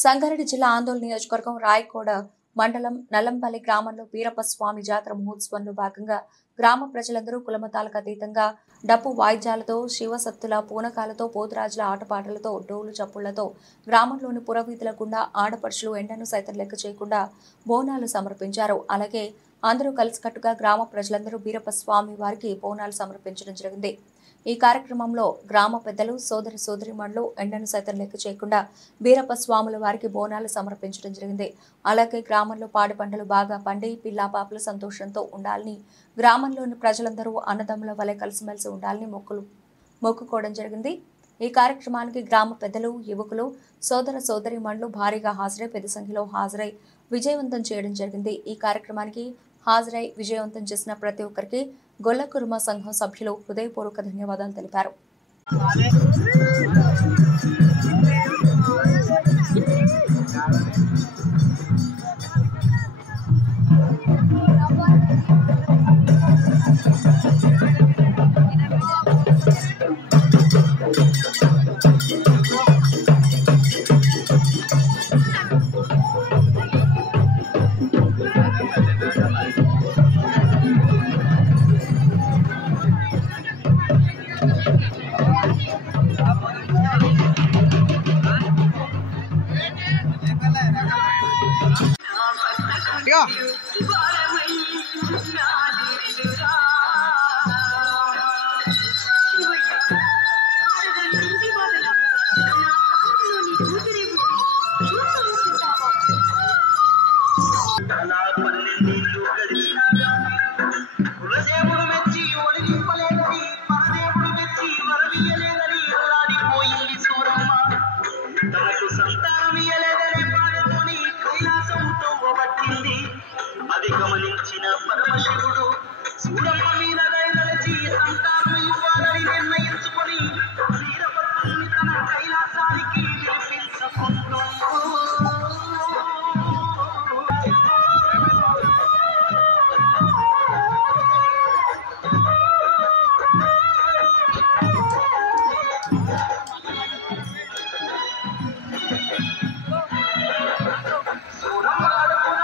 సంగారెడ్డి జిల్లా ఆందోళన నియోజకవర్గం రాయకోడ మండలం నల్లంపల్లి గ్రామంలో వీరప్ప స్వామి జాతర మహోత్సవంలో భాగంగా గ్రామ ప్రజలందరూ కులమతాలకు అతీతంగా డప్పు వాయిద్యాలతో శివసత్తుల పూనకాలతో పోతురాజుల ఆటపాటలతో డోలు చప్పుళ్లతో గ్రామంలోని పురవీధుల గుండా ఆడపడుచులు ఎండను సైతం లెక్క చేయకుండా బోనాలు సమర్పించారు. అలాగే అందరూ కలిసికట్టుగా గ్రామ ప్రజలందరూ వీరప్ప స్వామి వారికి బోనాలు సమర్పించడం జరిగింది. ఈ కార్యక్రమంలో గ్రామ పెద్దలు సోదర సోదరిమణులు ఎండను సైతం లెక్క చేయకుండా వీరప్ప స్వాముల వారికి బోనాలు సమర్పించడం జరిగింది. అలాగే గ్రామంలో పాడి పంటలు బాగా పండి పిల్లా పాపల సంతోషంతో ఉండాలని, గ్రామంలోని ప్రజలందరూ అన్నదమ్ముల వలె కలిసిమెలిసి ఉండాలని మొక్కుకోవడం జరిగింది. ఈ కార్యక్రమానికి గ్రామ పెద్దలు, యువకులు, సోదర సోదరిమణులు భారీగా హాజరై పెద్ద సంఖ్యలో హాజరై విజయవంతం చేయడం జరిగింది. ఈ కార్యక్రమానికి హాజరై విజయవంతం చేసిన ప్రతి ఒక్కరికి గొల్ల కుర్మ సంఘం సభ్యులు హృదయపూర్వక ధన్యవాదాలు తెలిపారు. Yeah.